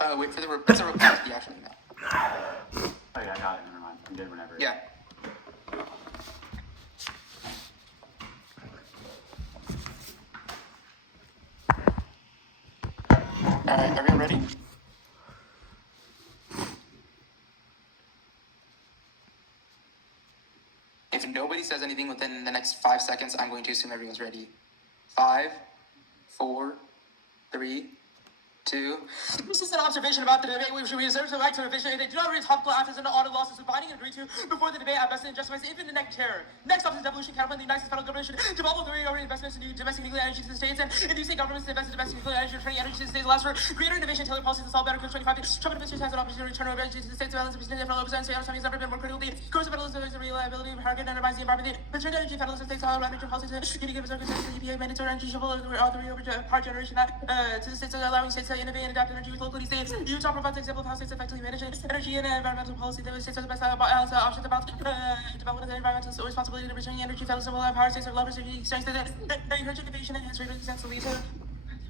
Wait for the reply to the actual email. Oh yeah, I got it. Never mind. I'm good whenever. Yeah. Alright, everyone ready? If nobody says anything within the next 5 seconds, I'm going to assume everyone's ready. 5, 4, 3, 2. This is an observation about the debate which we reserve the right to revision. They do not read topical answers and audit losses binding and agreed to before the debate. I best and justifies even the next terror. Next up is devolution counterplan. The United States federal government should develop the rate of investments in domestic nuclear energy to the states and inducing governments to invest in domestic nuclear energy, returning energy to the states allows for greater innovation, tailored policies to solve better COP 25. Trump administration has an opportunity to return energy to the states. Balance between federal representatives and has never been more critical. The course of federalism is the reliability of hurricane undermines the environment. The return energy federalism states all energy policy to unique circumstances. The EPA mandatory energy shovel authority over power generation to the states, allowing states to innovate and adapt energy with local states. Utah provides an example of how states effectively manage energy and environmental policy. The states are the best options about development of the environmental responsibility to returning energy federalism will have power states or leverage exchange that encourage innovation and enhance resilience to lead to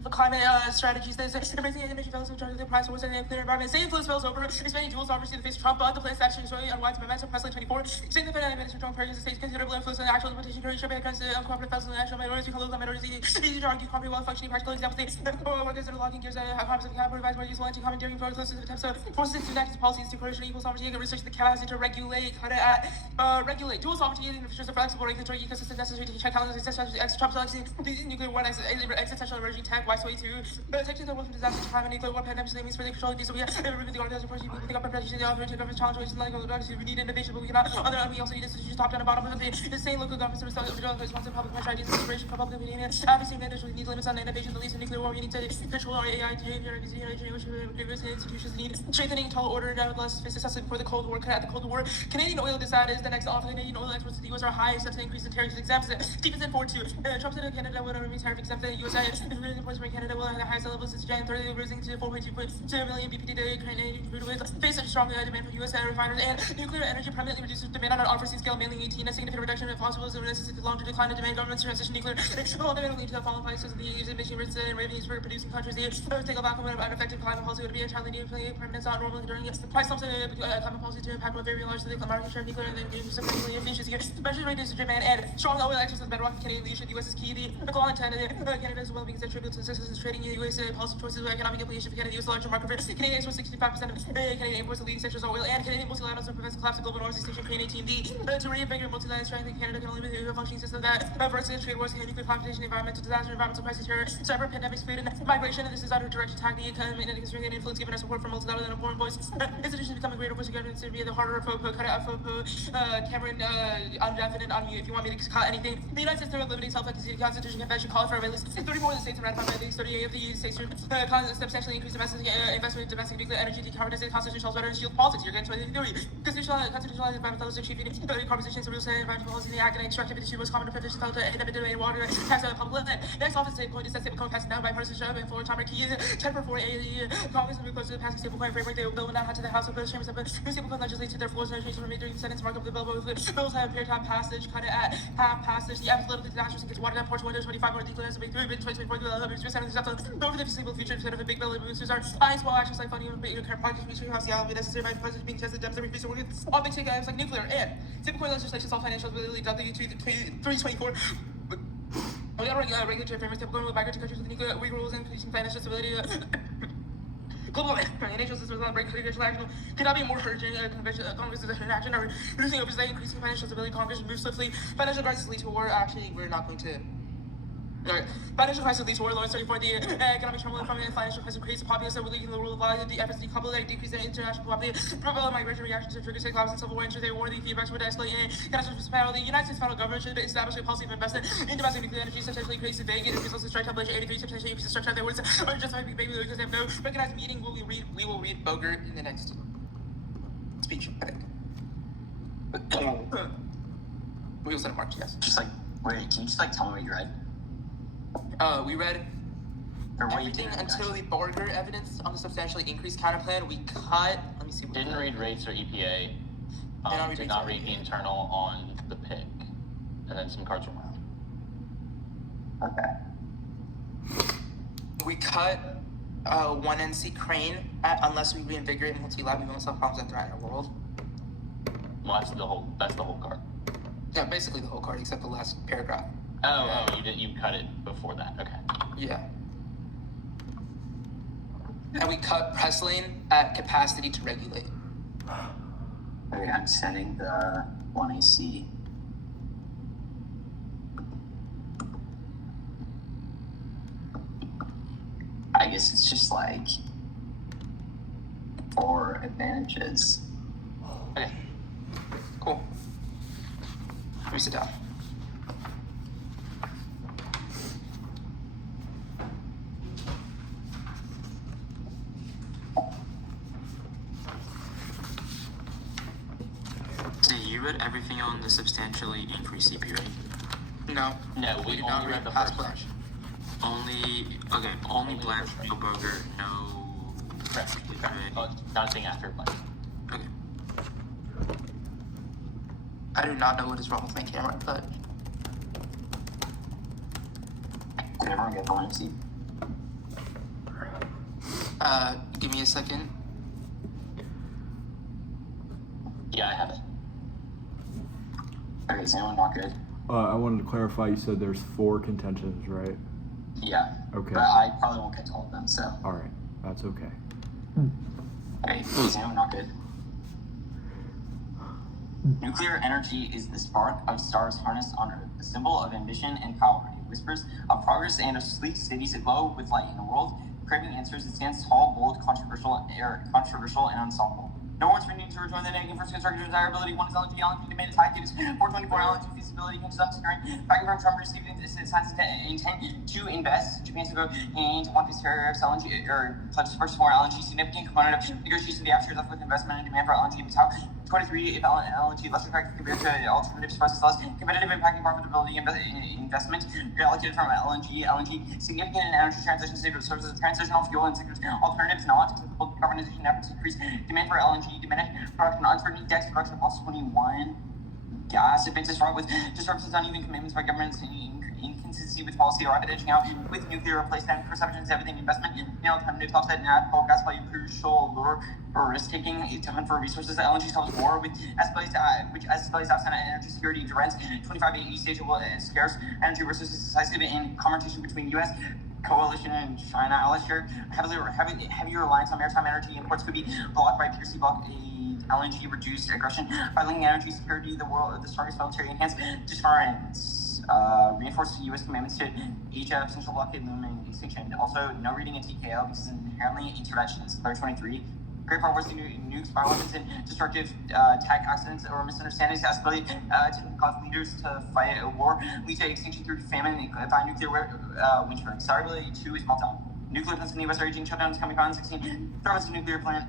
the climate strategies that is embracing energy federalism in terms of the price wars and the clear environment. Same influence fails over expanding dual sovereignty in the face of Trump, but the place actually is really unwise momentum. Presley 24. Saying the federal administration Trump purchases states considerable influence on the actual implementation of against cooperative federalism and national minorities, local minorities. Easy to argue comparable well-functioning practical example states workers that are logging gears harms of capital provides more useful anti-commandeering for close to the attempts of forces to enact policies to coercion equal sovereignty and research the capacity to regulate dual sovereignty and ensures a flexible regulatory ecosystem necessary to check how Trump's election nuclear war existential emerging tech Wiseway 2. Protecting the world from disaster to climate nuclear war pandemics means for the control of these. So we have removed the organizers for people think up protection the authority to government challenge like all the drugs. We need innovation, but we cannot. On the other hand, we also need institutions top down and bottom of the same local governments to response to public pressure ideas and inspiration for public opinion. Obviously, mandatory need limits on innovation. The least in nuclear war, we need to control our AI behavior, which previous institutions need strengthening tall order. Nevertheless, face successfully before the Cold War. At the Cold War, Canadian oil decided is the next offer. Canadian oil exports to the U.S. are high, except to increase in tariff exempts. Deepens in 4-2. Trump said Canada will remain tariff exempt. The U.S. imports from Canada will have the highest levels since January. Rising to 4.2 million BPD a day. Canadian crude oil face a strong demand for U.S. refiners and nuclear energy permanently reduces demand on an unforeseen scale, mainly 18. A significant reduction of fossil fuels will necessitate long decline in demand. Governments transition nuclear will ultimately lead to the following prices of the emission rates and revenues for producing countries. The take a vacuum of effective climate policy would be entirely new permanence on normally during price slumps climate policy to impact will very large to the market share of nuclear and then significantly efficiency. Measures reduce demand and strong oil exports of bedrock Canadian leadership. The U.S. is key. The global intent Canada's well-being is attributed to success in trading. U.S. policy choices economic implications for Canada. U.S. larger market for Canadian exports 65% of Canadian imports. The leading sectors are oil and Canadian multilaterals and prevents the collapse of global North Station. Canadian team D to reinvigorate multilateral strength in Canada can only be a functioning system that versus trade wars, nuclear competition, environmental disaster, environmental crisis, terror, cyber pandemics, food and migration. And this is under direct attack the economy and considering influence given us support from multilateral and important voice. Institutions become a greater voice of government to be the harder FOPO, cut out FOPO, Cameron, undefinite, unmute. If you want me to cut anything, the United States through limiting self-efficacy Constitution Convention call for at least 34 of the states are ratified by at least 38 of the states substantially increase investment in domestic nuclear energy, decarbonization, constitutional better shield politics. You're getting 2030. Constitutional environmental achieving decarbonization, real estate, environmental policy, the academic extractive issue was common provisions to the water, tax on public land. Next office state point is that stable code passed down by partisanship and for time key 10 for 4 Congress will close to the passing stable coin framework. They will bill now to the House of Chambers of new stable coin legislate to their floors and change from during the Senate's markup of the bill. Bills have appeared to have passage, cut it at half passage. The absolute disastrous and gets watered down. Porch 125 more declares to make 3 bid 2024 over the foreseeable future instead of a big bill. Boosters are small actions like funding current projects reaching house the necessary by the president being tested demonstrating research all big ticket items like nuclear and typical legislation all financial ability W324. We got regulatory frameworks typical with migratory countries with nuclear weak rules and increasing financial stability. Global financial systems on break critical action cannot be more urgent. Congress is in action or reducing oversight, increasing financial stability. Congress moves swiftly. Financial crisis leads to war. Actually, we're not going to. Alright, financial crisis leads to war. Lawrence 34. The economic turmoil from the financial crisis creates a populace that will lead in the rule of law. The efforts to decouple that decrease in international poverty, prevent migration reactions to trigger state collapse and civil war, ensure they war. The feedbacks would escalate in catastrophic. The United States federal government should establish a policy of investment in domestic nuclear energy, substantially creates a vague and results in strike temperature 83, substantially increases structure of their words, or justify big baby because they have no recognized meaning. We will read Bogert in the next speech, I think. We will send a march, yes. Just like, wait, can you just like tell me what you read? We read everything until the Barger evidence on the substantially increased counterplan. We cut. Let me see. Didn't read rates or EPA. Did not read the internal on the pick, and then some cards around. Okay. We cut 1 NC crane. Unless we reinvigorate multi-lab, we won't solve problems that threaten our world. Well, that's the whole card. Yeah, basically the whole card except the last paragraph. You cut it before that. Okay. Yeah. And we cut press lane at capacity to regulate. Okay, I'm sending the 1 AC. I guess it's just like 4 advantages. Okay. Cool. Let me sit down. So you read everything on the substantially increased CP, right? No. No, we only read the past first flash. Only Blanche, no Burger, no... Correct. Nothing after Blanche. Okay. I do not know what is wrong with my camera, but Did everyone get the 1 AC? give me a second. Yeah, I have it. Okay, is anyone not good? I wanted to clarify, you said there's 4 contentions, right? Yeah. Okay. But I probably won't get to all of them, so. Alright, that's okay. Okay, is anyone not good? Nuclear energy is the spark of stars harnessed on Earth, a symbol of ambition and power. It whispers of progress and of sleek cities aglow with light in a world craving answers. It stands tall, bold, controversial, and unsolvable. No one's ready to rejoin the negative first constructor desirability. One is LNG demand is high. It is 424 LNG feasibility comes up securing. Backing from Trump receiving signs intent to invest. Japan's to go into one piece carrier of LNG or pledges to purchase more LNG. Significant component of negotiation the after left with investment and demand for LNG. 23, if LNG less attractive compared to alternatives, prices less competitive, impacting profitability investment reallocated from LNG, significant in energy transition state sources of transitional fuel and sectors, alternatives not acceptable decarbonization efforts increase demand for LNG, diminished production, uncertainty, dex production, plus 21, gas advances fraught with disruptions, uneven commitments by governments, inconsistency with policy, or rapid edging out with nuclear replacement, perceptions, everything investment, alternative offset, natural gas value, crucial lure for risk taking to hunt for resources. LNG solves war with which escalates outside energy security duress. 25 East Asia scarce energy resources decisive in confrontation between U.S. coalition and China allies share heavier reliance on maritime energy imports could be blocked by Piercy block LNG reduced aggression by linking energy security the strongest military enhanced deterrence. Reinforced U.S. commitments to Asia potential blockade looming extinction. Also, no reading in TKO because it's inherently interventionist. 23. Great progress in nukes, bioweapons, and destructive tech accidents or misunderstandings escalate to cause leaders to fight a war, lead to extinction through famine, by nuclear winter. Desirability 2 is meltdown. Nuclear plants in the U.S. are aging shutdowns coming on 16. Robinson nuclear plant.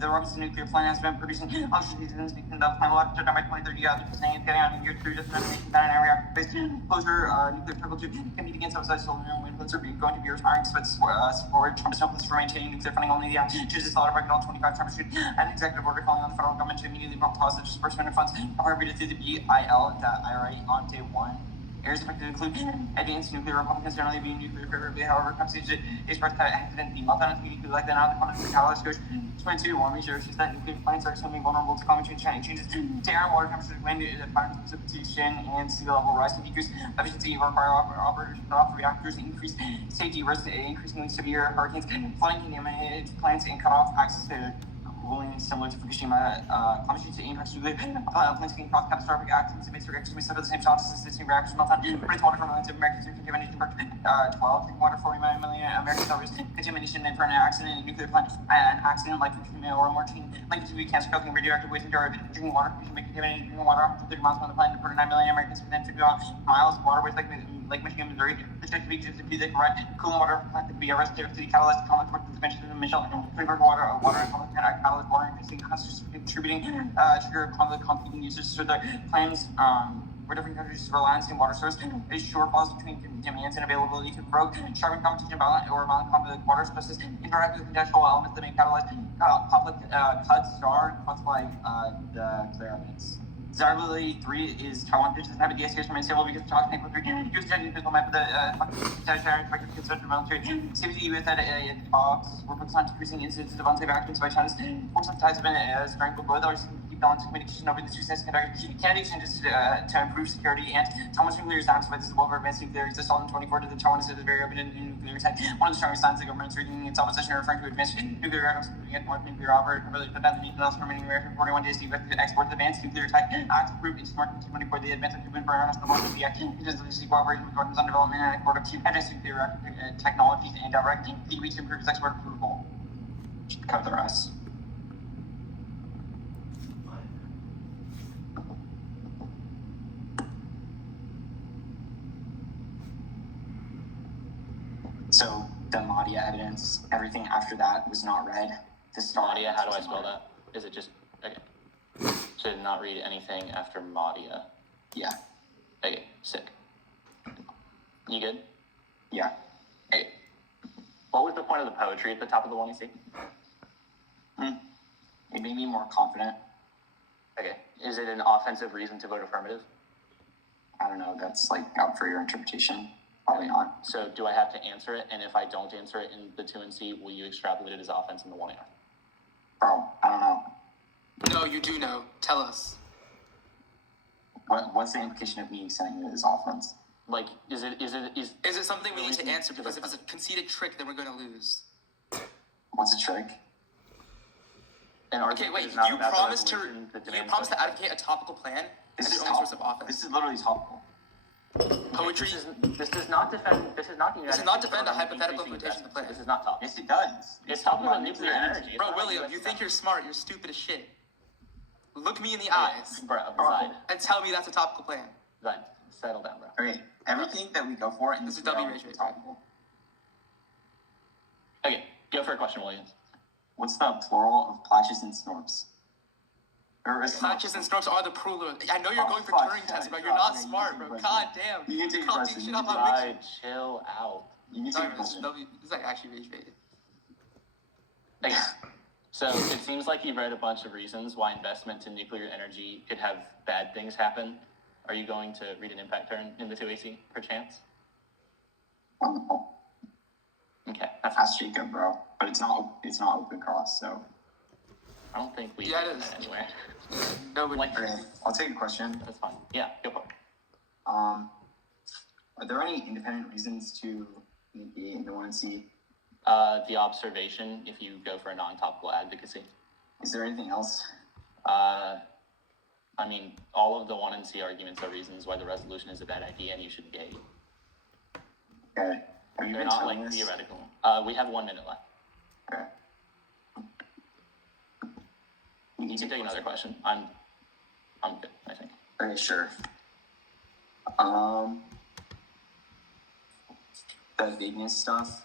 The Robinson nuclear plant has been producing oxygen in the final episode by 2030. Saying it's getting on in year 3, just making that an reactor based closure. Nuclear triple 2 compete against outside solar and wind plants are going to be retiring, so it's support Trump's helpless for maintaining nuclear funding only. Chooses a lot of all 25 troubleshoot and executive order calling on the federal government to immediately pause the disbursement of funds appropriated through the BIL, the IRA on day 1. Areas affected include advanced nuclear Republicans generally being nuclear favorably, however, constitutes a spread that accident the meltdown of nuclear like the non-economic catalyst goes 22 warm researches that nuclear plants are extremely vulnerable to climate changes to air and water temperature, wind, fire precipitation, and sea level rise and decrease efficiency require operators to off reactors, increase safety risk, increasingly severe hurricanes, flooding contaminated plants, and cut off access to cooling similar to Fukushima. Climate change impacts nuclear plants can cause catastrophic accidents and makes reactors suffer the same challenges as existing reactors meltdown. Raise water from millions of Americans who contamination for 12. Drinking water for 40 million Americans are risk contamination and for an accident in a nuclear plant. An accident like Fukushima or more likely to be cancer causing radioactive waste into our drinking water can make contaminated drinking water up to 30 miles from the plant for 9 million Americans within 50 miles. Waterways like Lake Michigan, Missouri, projected to be the correct cooling water plant to be a restorative catalyst, common for the dimension of the Michelle, flavored water and catalyst water increasing contributing to conflict competing users so the plans where different countries' reliance on water source is shortfalls between demands and availability to provoke sharp competition balance or violent conflict water sources interact with potential elements that may catalyze public cuts or cuts like the clearance. Desirability 3 is Taiwan pitches have a de-escalation remain stable because talking equal 3 use the physical map of the military safety with that box. We're focused on decreasing incidents of unsafe actions by China's force of ties have been strangled both others to keep balance communication over the two states conducted Canada exchanges to improve security and Taiwan's nuclear stance by this level of advanced nuclear exists on 24 to the Taiwan is very open and nuclear tech. One of the strongest signs the government is reading its opposition or referring to advanced nuclear items against more nuclear offer really put down the meat else remaining American 41 days to export advanced nuclear tech act approved into market 24 the advanced nuclear burn the more the act because the cooperation with governments on development and export of advanced nuclear technologies and direct the reach improves export approval. Should cover the rest. So the Madia evidence, everything after that was not read. The Madia, how do I spell that? Is it just okay? So did not read anything after Madia. Yeah. Okay, sick. You good? Yeah. Okay. What was the point of the poetry at the top of the one you see? It made me more confident. Okay. Is it an offensive reason to vote affirmative? I don't know. That's like up for your interpretation. Probably not. So do I have to answer it? And if I don't answer it in the 2 and C, will you extrapolate it as offense in the 1 AR? Bro, I don't know. No, you do know. Tell us. What's the implication of me saying it is offense? Like, is it something we need to answer? Because if it's a conceded trick, then we're going to lose. What's a trick? Okay, wait. You promised to advocate a topical plan. This is only source of offense. This is literally topical. Poetry. This does not defend. This is not a hypothetical quotation of the plan. This is not topical. Yes, it does. It's talking about nuclear energy. Bro, William, you think you're smart? You're stupid as shit. Look me in the eyes. Bro, and tell me that's a topical plan. Zaiden, settle down, bro. Okay, everything that we go for in this is realm W is rate, topical. Okay, go for a question, Williams. What's the plural of platches and snorps? Platches and snorps are the plural. I know you're going for Turing test, but you're not smart, bro. God damn. You can take Come question. shit off my wiki. Chill out. You can take question. This is like actually rage baited. Okay. So it seems like you've read a bunch of reasons why investment in nuclear energy could have bad things happen. Are you going to read an impact turn in the 2AC, perchance? Okay. Ask Jacob, bro. But it's not open cross, so. I don't think we it is. Anyway. No, but Okay, I'll take a question. That's fine. Yeah, go for it. Are there any independent reasons to negate in the 1C? The observation, if you go for a non-topical advocacy. Is there anything else? I mean, all of the 1 and C arguments are reasons why the resolution is a bad idea and you should gate. Okay. Are you They're been not telling like this? theoretical. We have 1 minute left. Okay. You can take another question. I'm good, I think. Okay, sure. The vagueness stuff.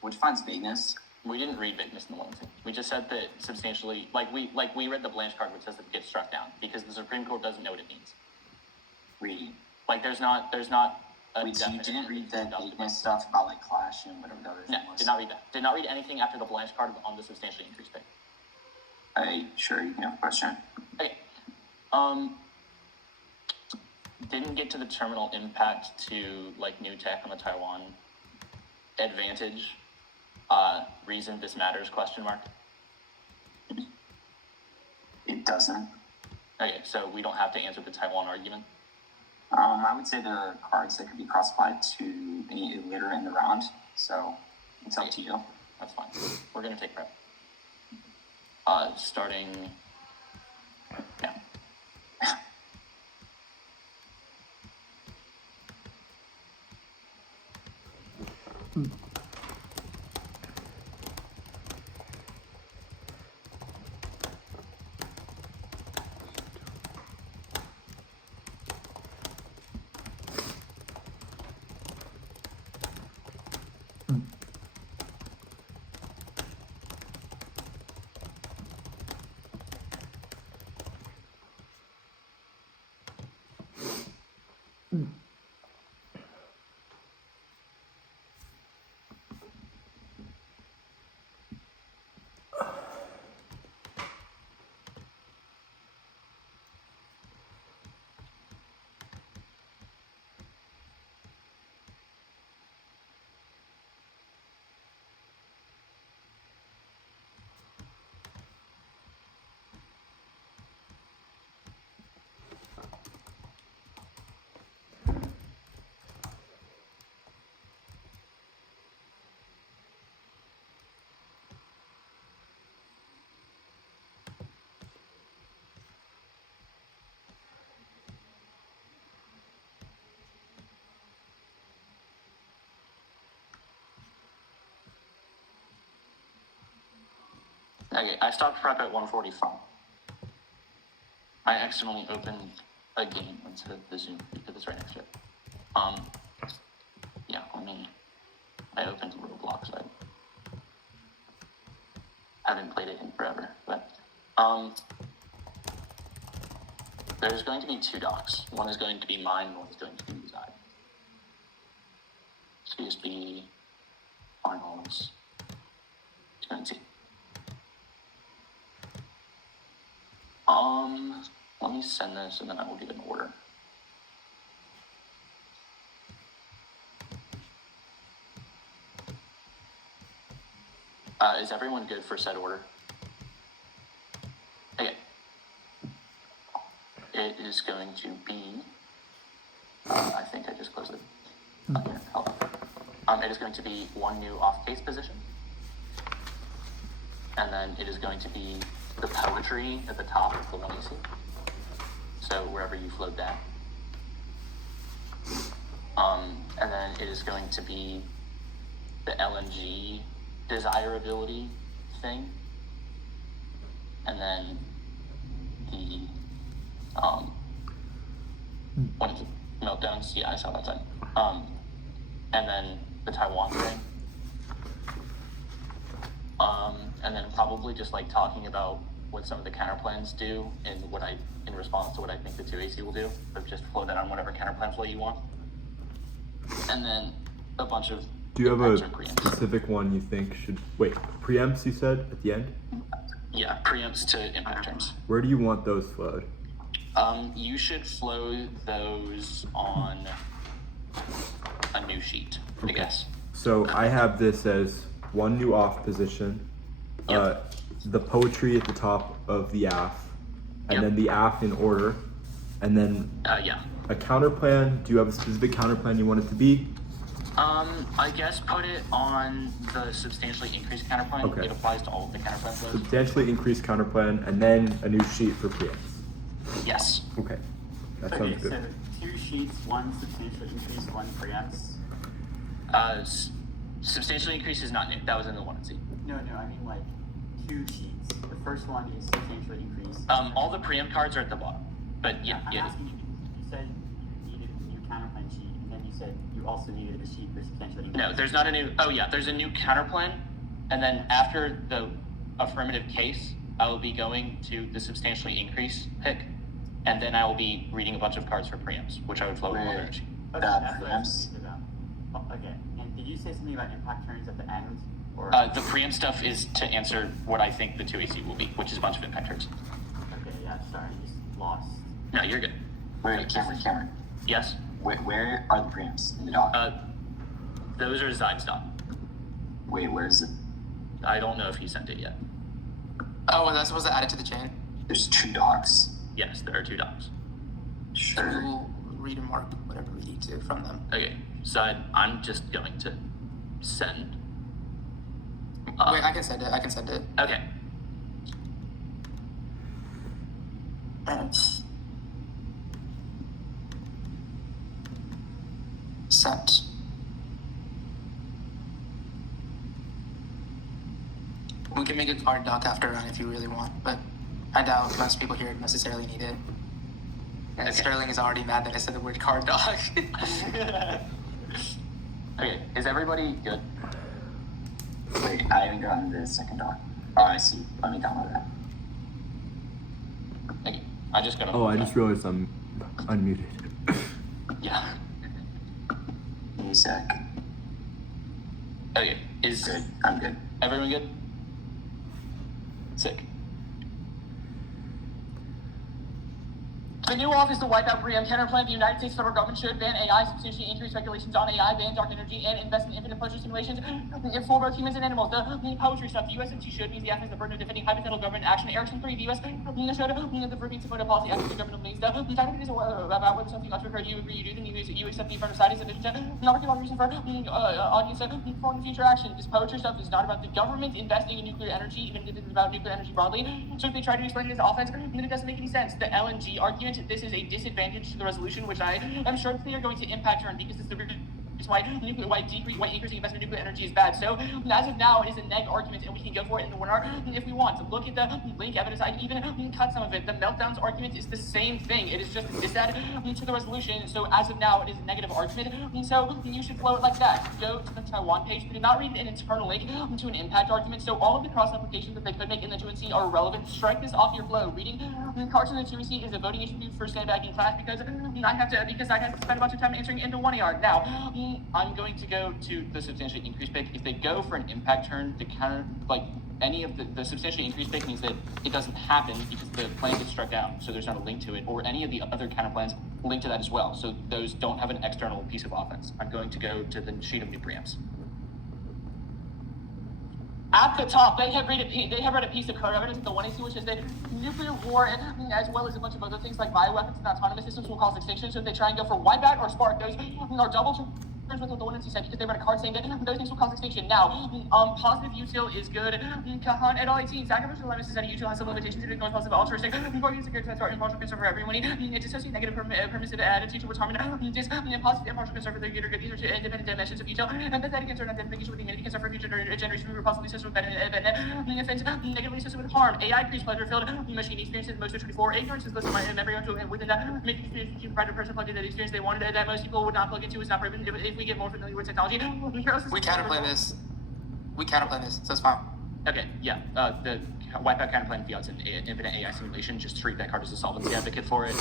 What defines vagueness? We didn't read vagueness in the 1 thing. We just said that substantially, we read the Blanche card which says that it gets struck down because the Supreme Court doesn't know what it means. Read. Like there's not a Wait, so you definition didn't read the of vagueness stuff about like clash and whatever the other No, thing was? did not read that. Did not read anything after the Blanche card on the substantially increased pick. Sure, you can have a question. Okay. Didn't get to the terminal impact to like new tech on the Taiwan advantage. Reason this matters, question mark. It doesn't. Okay, so we don't have to answer the Taiwan argument. I would say there are cards that could be cross-applied to any later in the round, so it's up to you. That's fine. We're gonna take prep. Starting now. Okay, I stopped prep at 1:45. I accidentally opened a game instead of the Zoom because it's right next to it. Yeah, I opened Roblox. I haven't played it in forever, but there's going to be 2 docs. One is going to be mine, one is going to be Zaiden. CSB finals 20. Let me send this and then I will give an order. Is everyone good for said order? Okay. It is going to be, I think I just closed it. Okay, hold on. It is going to be 1 new off-case position. And then it is going to be the poetry at the top of the 1AC. So wherever you float that. And then it is going to be the LNG desirability thing. And then the what is it? Meltdowns? Yeah, I saw that thing. And then the Taiwan thing. And then probably just like talking about what some of the counterplans do and in response to what I think the 2AC will do, but just flow that on whatever counterplan flow you want. And then a bunch of. Do you have a specific one you think should preempts? You said at the end. Yeah, preempts to impact terms. Where do you want those flowed? You should flow those on a new sheet, I guess. So I have this as 1 new off position. Yep. The poetry at the top of the AF, and Yep. then the AF in order, and then Yeah. a counterplan. Do you have a specific counterplan you want it to be? I guess put it on the substantially increased counterplan. Okay. It applies to all of the counterplan flows. Substantially increased counterplan, and then a new sheet for preempts. Yes. Okay, that Okay, sounds good. so 2 sheets, 1 substantially increased, 1 preempts. Substantially increased is not new. That was in the 1C. No, I mean like 2 sheets. The first one is substantially increased. All the preempt cards are at the bottom. But yeah, I'm yeah. asking you, you said you needed a new counterplan sheet, and then you said you also needed a sheet for substantially increased. No, there's not a new. Oh yeah, there's a new counterplan, and then after the affirmative case, I will be going to the substantially increase pick, and then I will be reading a bunch of cards for preempts, which I would flow with Right. energy. Okay, that's what I was confused about. Oh, okay, and did you say something about impact turns at the end? Or The preempt stuff is to answer what I think the 2AC will be, which is a bunch of impact turns. Okay, yeah, sorry, I just lost. No, you're good. Wait, Cameron. Yes. Where are the preamps in the doc? Those are Zaiden's doc. Wait, where is it? I don't know if he sent it yet. Oh, was that supposed to add it to the chain? There's 2 docs. Yes, there are 2 docs. Sure. We'll read and mark whatever we need to from them. Okay, so I'm just going to send. Wait, I can send it. Okay. And sent. We can make a card doc after run if you really want, but I doubt most people here necessarily need it. And Okay. Sterling is already mad that I said the word card doc. Okay, is everybody good? Wait, I haven't gotten the second doc. Oh, I see. Let me download that. Okay, I just got. Oh, I just realized I'm unmuted. Yeah. Give me a sec. Okay, is Good. I'm good. everyone good? Sick. The new office to wipe out preempt counterplan. The United States federal government should ban AI, substantially increase regulations on AI, ban dark energy, and invest in infinite pleasure simulations for both humans and animals. The poetry stuff. The USMC should means the act is the burden of defending hypothetical government action. Erickson 3, the US should the verbiage support of policy after the government means the topic is about whether something ought to occur. You agree, you do, then you accept the affirmative side is sufficient. Not a reason for audience for future action. This poetry stuff is not about the government investing in nuclear energy, even if it is about nuclear energy broadly. So if they try to explain it as offense, then it doesn't make any sense. The LNG argument, this is a disadvantage to the resolution, which I am sure they are going to impact turn because it's the why increasing investment in nuclear energy is bad. So as of now, it is a neg argument, and we can go for it in the webinar if we want. Look at the link evidence. I can even cut some of it. The meltdowns argument is the same thing. It is just this add to the resolution. So as of now, it is a negative argument. So you should flow it like that. Go to the Taiwan page. Do not read an internal link to an impact argument. So all of the cross applications that they could make in the 2NC are irrelevant. Strike this off your flow. Reading cards in the 2NC is a voting issue for sandbagging class because I have to spend a bunch of time answering into 1 yard. Now, I'm going to go to the substantially increased pick. If they go for an impact turn, the counter, like any of the substantially increased pick means that it doesn't happen because the plan gets struck down, so there's not a link to it, or any of the other counter plans link to that as well. So those don't have an external piece of offense. I'm going to go to the sheet of new preamps. At the top, they have read a piece of code evidence in the 1AC, which is that nuclear war, and as well as a bunch of other things like bioweapons and autonomous systems will cause extinction. So if they try and go for wipeout or spark, those are double with what the 1MC said because they read a card saying that those things will cause extinction. Now, positive util is good. Kahan et al. 18. Sacrificial alignment is that a util has some limitations. It ignores positive altruistic. Guardian secure to start impartial concern for everyone. Dissociate negative permissive attitude towards harm and positive impartial concern for the good or good. These are two independent dimensions of util. Empathetic concern identification with humanity, concern for future generation, possibly associated with offense, negatively associated with harm. AI increased pleasure filled. Machine experiences most of 24. Ignorance is listed in memory onto and within that. Making experience between private person plugged into the experience they wanted that most people would not plug into is not proven. If we get more familiar with technology, we counterplay this. So it's fine. Okay, yeah. The wipeout counterplay field is an infinite AI simulation. Just treat that card as a solvency advocate for it.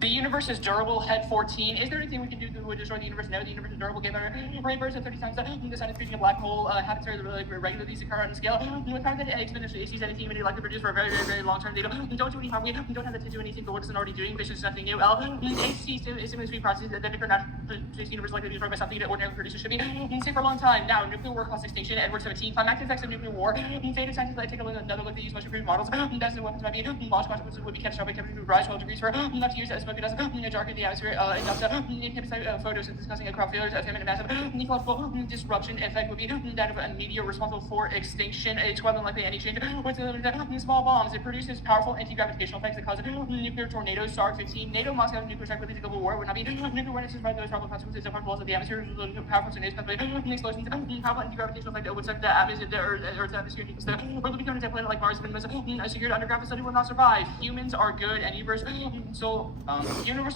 The universe is durable. Head 14. Is there anything we can do that would destroy the universe? No, the universe is durable. Get better. Rainbows at 30 times the sun is creating a black hole. Habits are regularly occur on the scale. We found that exponentially issues and team likely produce for a very, very, very long term data. Don't do any harm. We don't have to do anything, but what is it already doing? This is nothing new. HC similarly processes that different natural universe likely to be destroyed by something that ordinary producers should be safe for a long time. Now, nuclear war cause extinction. Edward 17. Climactic effects of nuclear war. Data scientists like take another look at these most improved models. That's the weapons might be launch consequences would be catastrophic. Temperature would rise 12 degrees for not to use as smoke. It doesn't darken the atmosphere. Enough to inhibit photosynthesis, causing a crop failure, a famine, and massive ecological disruption. Effect would be that of a meteor responsible for extinction. It's quite unlikely any change with small bombs. It produces powerful anti-gravitational effects that cause nuclear tornadoes. SAR 15. NATO Moscow nuclear strike would lead to global war. It would not be nuclear when it's despite those powerful consequences of harmful laws of the atmosphere. Powerful tornadoes, explosions, powerful anti-gravitational effect that would suck the atmosphere, the Earth's atmosphere. Or will become a planet like Mars. A secured underground facility will not survive. Humans are good and universal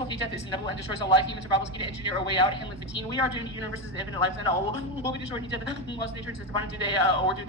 feature is inevitable and destroys all life. Humans survival is key to engineer a way out. Hamlet 15. We are doomed to universe's infinite lifespan. All will be destroyed. He said, most nature is responding today, or do they